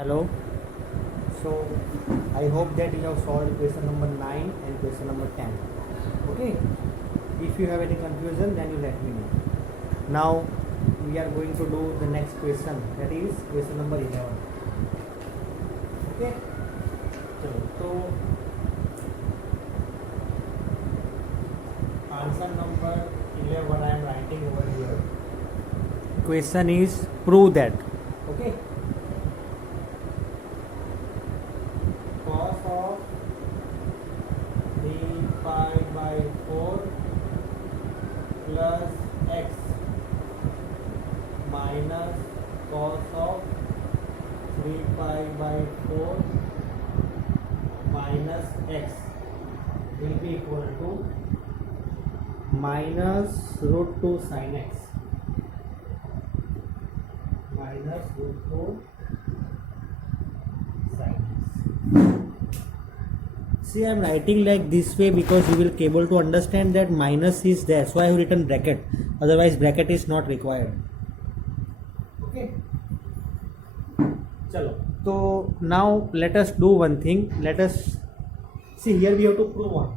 Hello. So I hope that you have solved question number 9 and question number 10. Okay. If you have any confusion, then you let me know. Now we are going to do the next question. That is question number 11. Okay. So answer number 11 I am writing over here. Question is prove that. Okay. Cos of 3 pi by 4 plus x minus cos of 3 pi by 4 minus x will be equal to minus root 2 sin x minus root 2 sin x. See, I am writing like this way because you will be able to understand that minus is there, so I have written bracket, otherwise bracket is not required. Okay, chalo. So now let us do one thing. Let us see, here we have to prove one.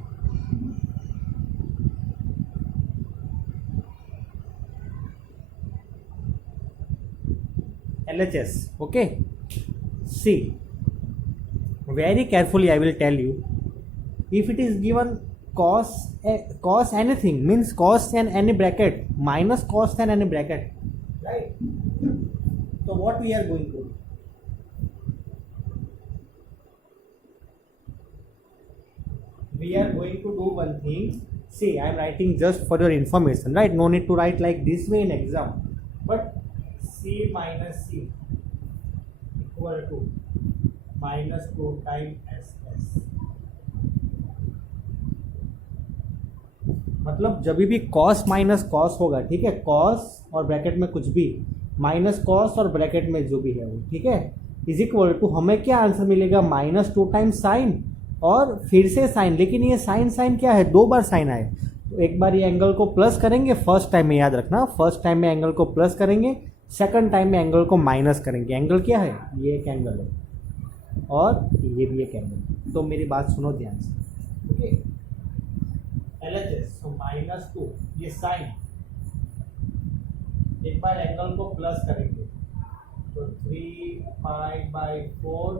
LHS. Okay, see, very carefully I will tell you. If it is given cos anything, means cos and any bracket minus cos and any bracket, right? So what we are going to do? We are going to do one thing. See, I am writing just for your information, right? No need to write like this way in exam. But c minus c equal to minus 2 times ss. मतलब जब भी cos minus cos होगा, ठीक है, cos और bracket में कुछ भी माइनस कॉस और ब्रैकेट में जो भी है वो, ठीक है, इज इक्वल टू हमें क्या आंसर मिलेगा, माइनस 2 टाइम्स साइन और फिर से साइन. लेकिन ये साइन साइन क्या है, 2 बार साइन आए. तो एक बार ये एंगल को प्लस करेंगे, फर्स्ट टाइम में याद रखना, फर्स्ट टाइम में एंगल को प्लस करेंगे, सेकंड टाइम में एंगल को माइनस करेंगे. एंगल क्या है, ये एक एंगल है और ये भी एक एंगल. तो मेरी बात सुनो ध्यान से. ओके, LHS, so माइनस 2, ये साइन, एक बार एंगल को प्लस करेंगे तो 3 pi by 4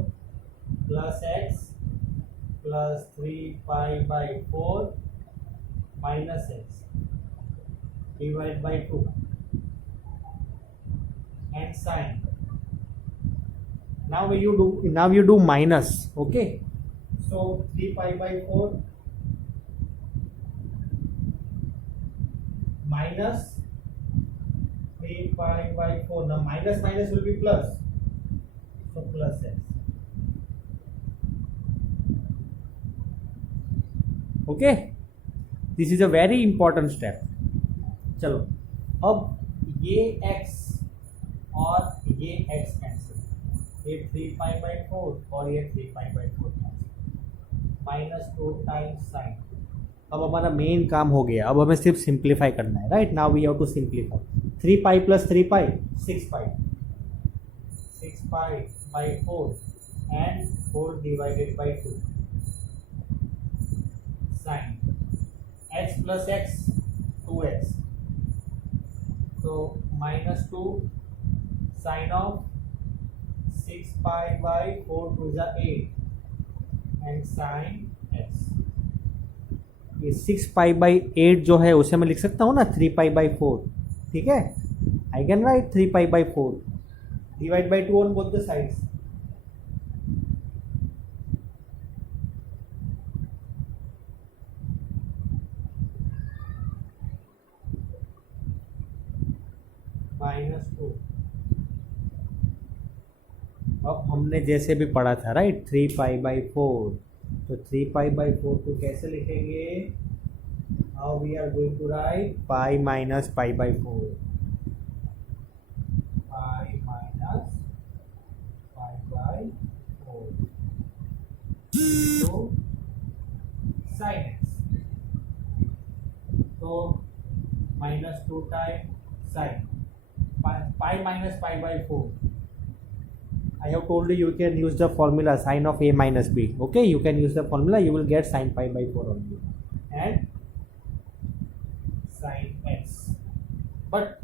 plus x plus 3 pi by 4 minus x divide by 2 and sine. now you do minus. Okay, so 3 pi by 4 minus 3 pi by 4. Now minus minus will be plus, so plus x. Okay, this is a very important step. चलो, अब ये x और ये x cancel, ये 3 pi by 4 और ये 3 pi by 4 minus 2 times sign. अब हमारा मेन काम हो गया, अब हमें सिर्फ सिंप्लीफाई करना है, right? Now we have to simplify. 3 pi plus 3 pi 6 pi, 6 pi by 4 and 4 divided by 2 sine x plus x 2x, तो minus 2 sine of 6 pi by 4 to जा 8 एंड साइन x. ये 6 पाई बाई 8 जो है उसे मैं लिख सकता हूँ ना 3 पाई बाई 4, ठीक है. I can write 3 pi by 4 divide by 2 on both the sides. Minus 2. अब हमने जैसे भी पढ़ा था, राइट, 3 पाई बाई 4, तो 3 पाई बाई 4 को कैसे लिखेंगे, how we are going to write, pi minus pi by 4, pi minus pi by 4 तो साइन एक्स, तो minus 2 time sine, pi minus pi by 4 I have told you you can use the formula sine of a minus b. Okay, you can use the formula, you will get sine pi by 4 only and sine x. But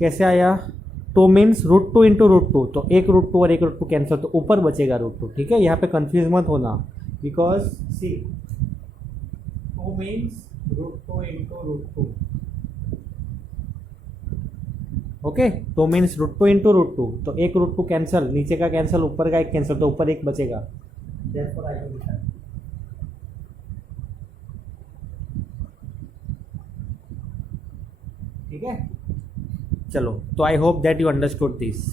कैसे आया? Two means √2 into √2, तो एक √2 और एक √2 cancel, तो ऊपर बचेगा √2. ठीक है, यहाँ पे कंफ्यूज मत होना, because see 2 means √2 into √2. Okay, 2 means √2 into √2, तो एक √2 कैंसिल, नीचे का कैंसिल, ऊपर का एक कैंसिल, तो ऊपर एक बचेगा. Therefore, I have written. ठीक है, चलो, तो I hope that you understood this.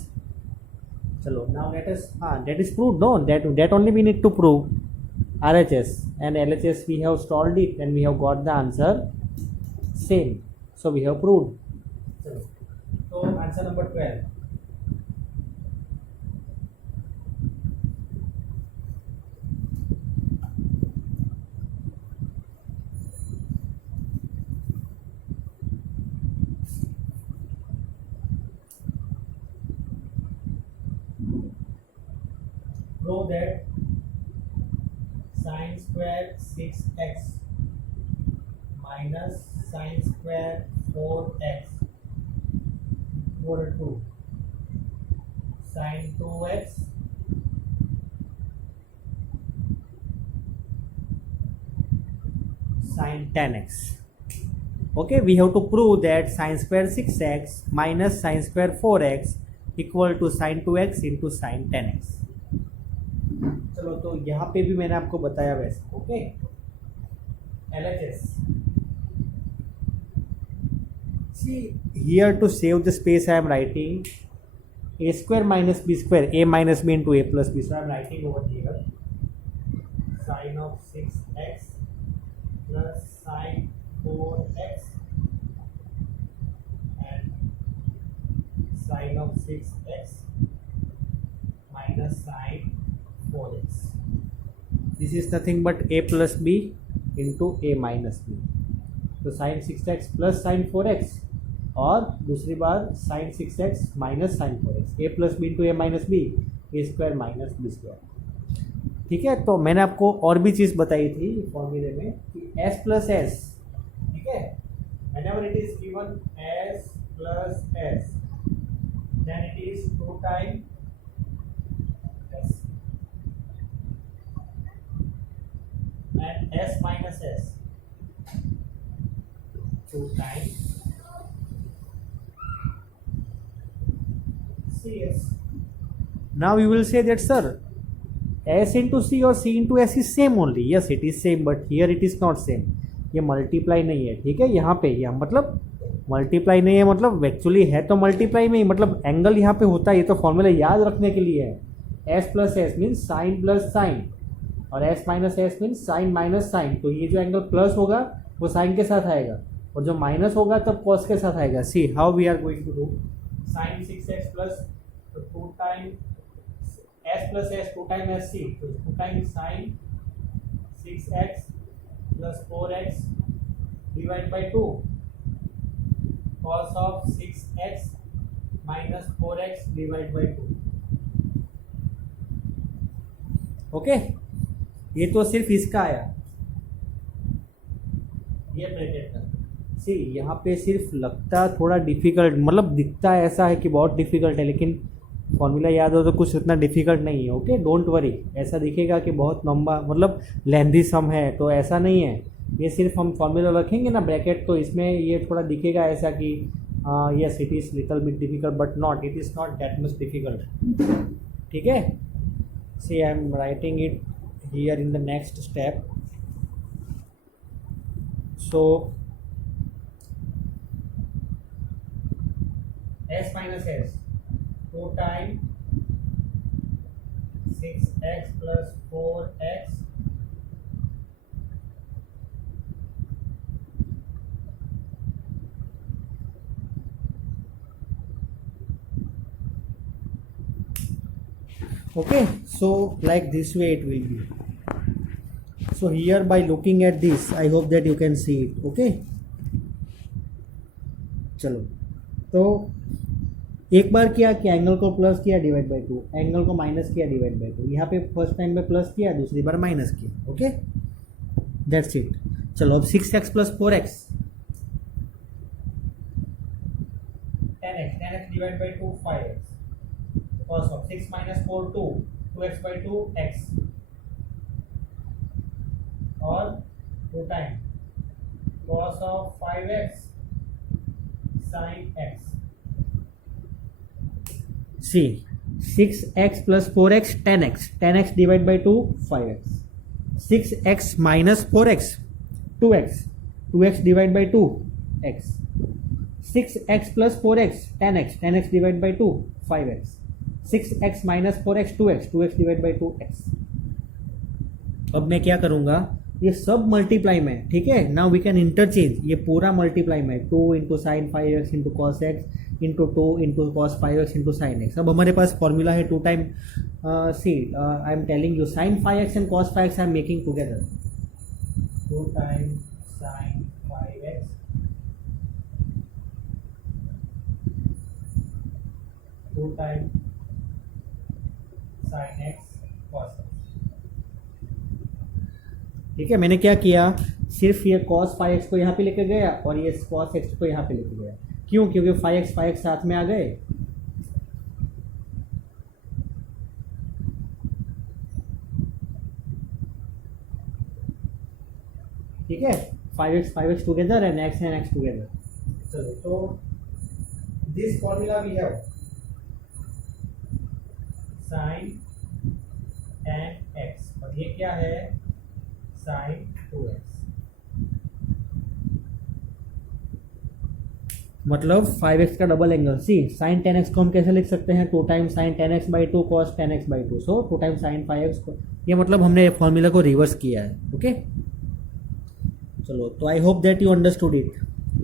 चलो, now let us, that is proved. No, that only we need to prove RHS and LHS. We have solved it and we have got the answer same, so we have proved. चलो, तो answer number 12. Prove that sin square 6x minus sin square 4x equal to sin 2x sin 10x. Okay, we have to prove that sin square 6x minus sin square 4x equal to sin 2x into sin 10x. चलो, तो यहाँ पे भी मैंने आपको बताया वैसे. Okay, LHS. See, here to save the space I am writing a square minus b square, a minus b into a plus b. So I am writing over here sin of 6x plus sin 4x and sin of 6x minus sin 4x. This is nothing but a plus b into a minus b. तो sin 6x plus sin 4x और दूसरी बार sin 6x minus sin 4x, a plus b into a minus b, a square minus b square. ठीक है, तो मैंने आपको और भी चीज़ बताई थी फॉर्मूले में कि s plus s. ठीक है, whenever it is given s plus s, then it is 2 times s and s minus s 2 times cs. Now you will say that, sir, s into c or c into s is same only. Yes, it is same, but here it is not same. ये multiply नहीं है. ठीक है, यहाँ पे यह मतलब multiply नहीं है, मतलब एक्चुअली है तो मल्टीप्लाई में ही, मतलब एंगल यहाँ पे होता है. ये तो फॉर्मूला याद रखने के लिए है. s plus S means sine plus sine और s minus S means sine minus sine. तो ये जो एंगल प्लस होगा वो साइन के साथ आएगा और जो माइनस होगा तब कॉस के साथ आएगा. See how we are going to do. Sine 6x plus 2 time s plus S 2 time S C, तो 2 time sine 6x plus 4x divide by 2 cos of 6x minus 4x divide by 2. Okay, ये तो सिर्फ इसका आया, ये bracket का. सी यहाँ पे सिर्फ लगता थोड़ा डिफिकल्ट, मतलब दिखता ऐसा है कि बहुत डिफिकल्ट है, लेकिन फॉर्मूला याद हो तो कुछ इतना डिफिकल्ट नहीं है. Okay, don't worry. ऐसा दिखेगा कि बहुत लंबा, मतलब लेंथी सम है, तो ऐसा नहीं है. ये सिर्फ हम फॉर्मूला रखेंगे ना ब्रैकेट, तो इसमें ये थोड़ा दिखेगा ऐसा कि yes it is little bit difficult, but not, it is not that much difficult. ठीक है, see I am writing it here in the next step. So s minus s 2 time 6x plus 4x Okay, so like this way it will be. So here by looking at this, I hope that you can see it. Okay, चलो तो एक बार किया कि angle को plus किया divide by two, angle को minus किया divide by two, यहाँ पे फर्स्ट टाइम में प्लस किया, दूसरी बार माइनस किया. Okay, that's it. चलो अब 6x plus 4x, 10x divide by two 5x, cos of 6 minus 4 2, 2x by 2 x, और 2 time cos of 5x sin x. See, 6x plus 4x 10x, 10x divided by 2 5x, 6x minus 4x 2x, 2x divided by 2 x, 6x plus 4x 10x, 10x divided by 2 5x, 6x minus 4x 2x, 2x divided by 2x. अब मैं क्या करूंगा, ये सब multiply में, ठीक है. Now we can interchange, ये पूरा मल्टीप्लाई में 2 into sine 5x into cos x into 2 into cos 5x into sine x. अब हमारे पास फॉर्मूला है 2 time, see I am telling you sine 5x and cos 5x I am making together. 2 time sine 5x 2 time sine x cos x. ठीक है, मैंने क्या किया, सिर्फ ये cos 5x को यहाँ पे लेके गया और ये cos x को यहाँ पे लेके गया. क्यों? क्योंकि 5x साथ में आ गए. ठीक है, 5x together and x together. चलो तो this formula we have sine tan x, और ये क्या है, साइन 2x. मतलब 5x का डबल एंगल. सी साइन 10x को हम कैसे लिख सकते हैं, 2 time sine 10x by 2 cos 10x by 2. So 2 time sine 5x को, ये मतलब हमने फॉर्मूला को रिवर्स किया है. ओके, चलो तो I hope that you understood it.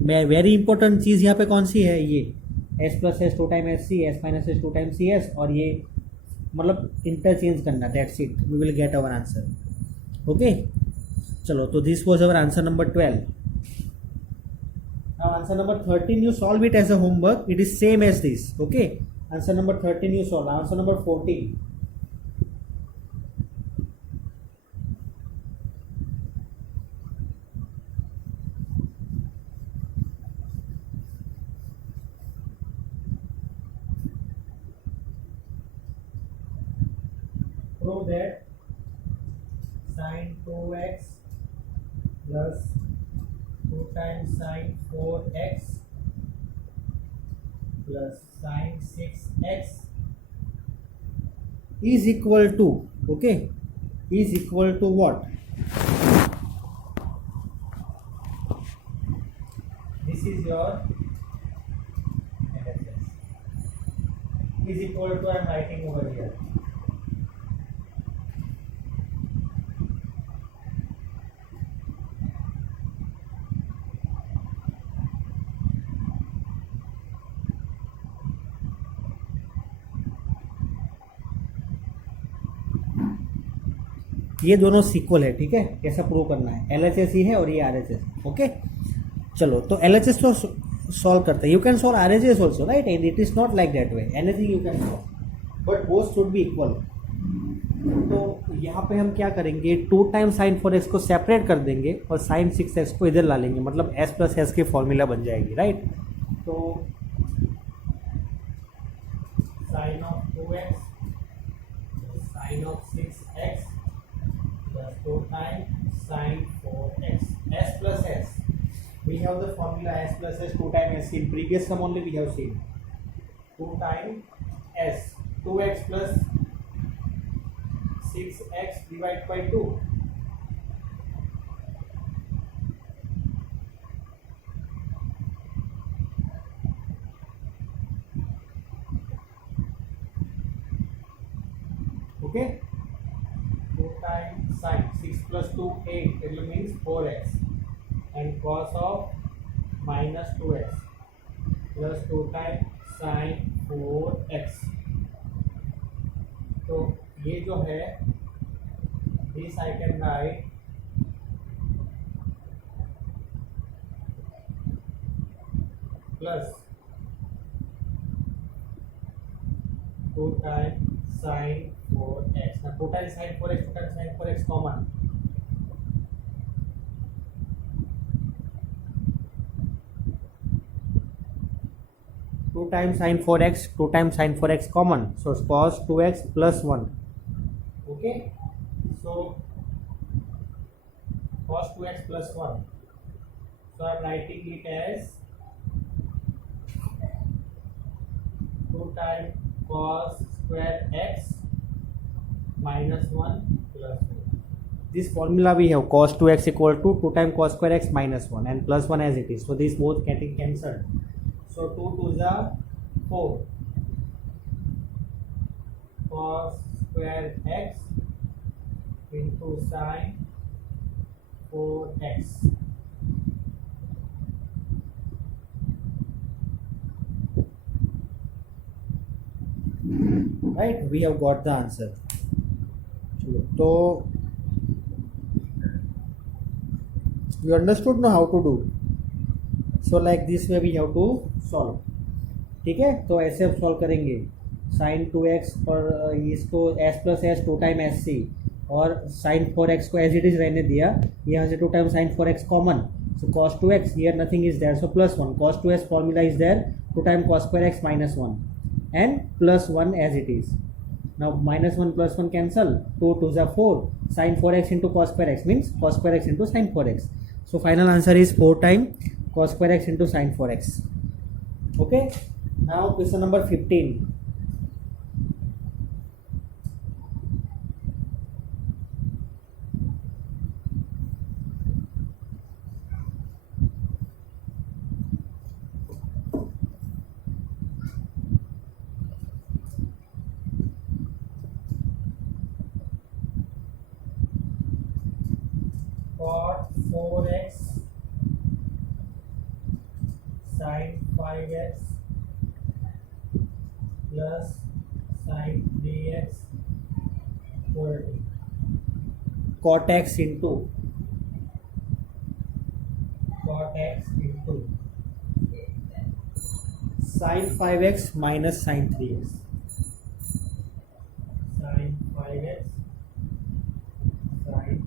मैं वेरी इंपॉर्टेंट चीज़ यहाँ पे कौन सी है, ये s plus S 2 time S C, S minus S 2 time C S, और ये मतलब इंटरचेंज करना. That's it, we will get our answer. Okay, चलो तो this was our answer number 12. Now answer number 13 you solve it as a homework. It is same as this. Okay, answer number 13 you solve. Answer number 14. Prove that sin 2x plus 2 times sin 4x plus sin 6x is equal to, okay, is equal to what? This is your LHS. Is equal to, I am writing over here. ये दोनों sequel है. ठीक है, कैसा prove करना है, LHS ही है और ये RHS. ओके, चलो तो LHS तो सॉल्व करते हैं. You can solve RHS also, right, and it is not like that way. Anything you can solve, but both should be equal. तो यहाँ पे हम क्या करेंगे, 2 टाइम साइन 4x को सेपरेट कर देंगे और साइन 6x को इधर ला लेंगे, मतलब s प्लस एस की फॉर्मूला बन जाएगी. राइट, तो sine of 2x sine of 6x plus 2 times sin 4x, s plus s. We have the formula s plus s 2 times s. In previous sum only we have seen 2 times s, 2x plus 6x divided by 2. Okay, 2 times sin 6 plus 2 8, it means 4x, and cos of minus 2x plus 2 times sin 4x. तो ये जो है this I can write plus 2 time sin 4x. Now 2 times sin 4x, 2 times sin 4x common. Two times sin 4x, 2 times sin 4x common. So it's cos 2x plus 1. Okay. So cos 2x plus 1. So I'm writing it as 2 times cos square x minus 1 plus 1. This formula we have cos 2x equal to 2 times cos square x minus 1 and plus 1 as it is. So these both getting cancelled. So 2 to the 4 cos square x into sin 4x. Right, we have got the answer. So you understood now how to do. So like this way we have to solve. ठीक है, तो ऐसे अब solve करेंगे sin 2x और इसको s plus S 2 time S C और sin 4x को एज इट इज रहने दिया, यहाँ से 2 time sin 4x common. So cos 2x here nothing is there, so plus 1. Cos 2x formula is there, 2 times cos square x minus 1 and plus 1 as it is. Now minus 1 plus 1 cancel, 2 to the 4, sin 4x into cos square x means cos square x into sin 4x. So final answer is 4 times cos square x into sin 4x. Okay, now question number 15. Cot 4x sin 5x plus sin 3x whole thing. Cot x into sin 5x minus sin 3x. Sin 5x sin 3x.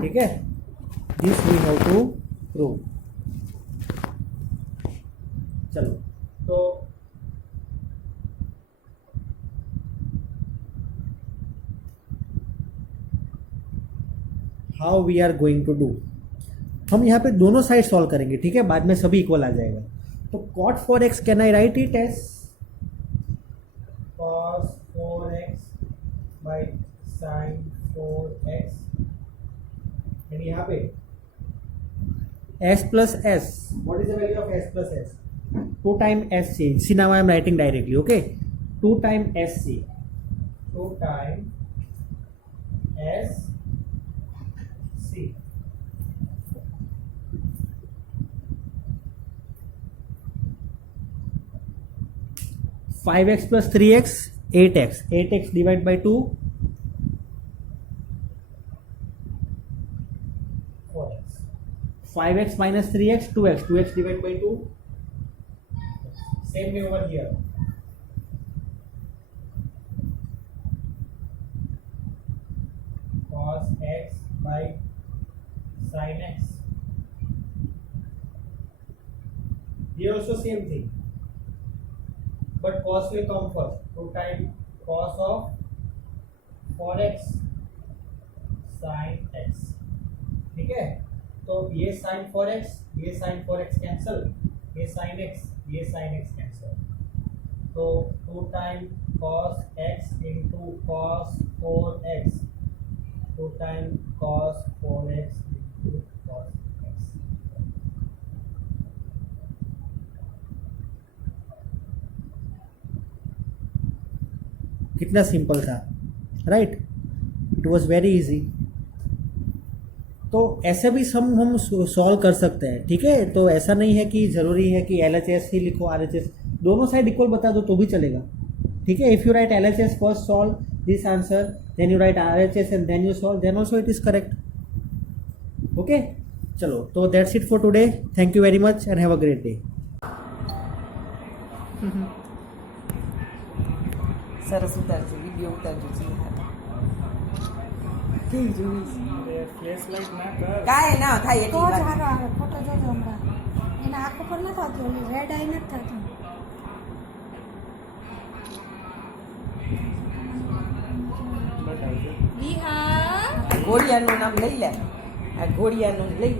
ठीक है, this we have to prove. चलो तो how we are going to do, हम यहाँ पे दोनों side solve करेंगे. ठीक है, बाद में सभी इक्वल आ जाएगा. तो cot 4x can I write it as cos 4x by sin 4x and यहाँ पे s plus s, what is the value of s plus s? 2 times sc. See now I am writing directly. Okay, 2 times sc, 2 times sc. 5x plus 3x 8x, 8x divided by 2 4x. 5x minus 3x 2x, 2x divided by 2. Same way over here. Cos x by sin x. Here also same thing, but cos will come first. 2 times cos of 4x sin x. ठीक है, तो ये sin 4x, ये sin 4x cancel, ये sin x, ये sin x cancel. तो 2 times cos x into cos 4x, 2 times cos 4x into cos x. कितना simple था, right? It was very easy. तो ऐसे भी सम हम सॉल्व कर सकते हैं. ठीक है, तो ऐसा नहीं है कि ज़रूरी है कि LHS ही लिखो, RHS, दोनों साइड इक्वल बता दो तो भी चलेगा. ठीक है. If you write LHS first, solve this answer, then you write RHS and then you solve, then also it is correct. Okay. चलो, तो that's it for today. Thank you very much and have a great day. સરસ ઉતારજો, video ઉતારજો કેવી જોઈ flash light ના કર. કાંઈ ના થાય તો એટલી જ વાર. સારો આવે ફોટો જોજો હમણાં એના આંખો પર નથી થતું રેડ આઈ નથી થતું બતાવજો. વિહાર ઘોડિયાનું નામ લઈ લે, આ ઘોડિયાનું લઈ લે.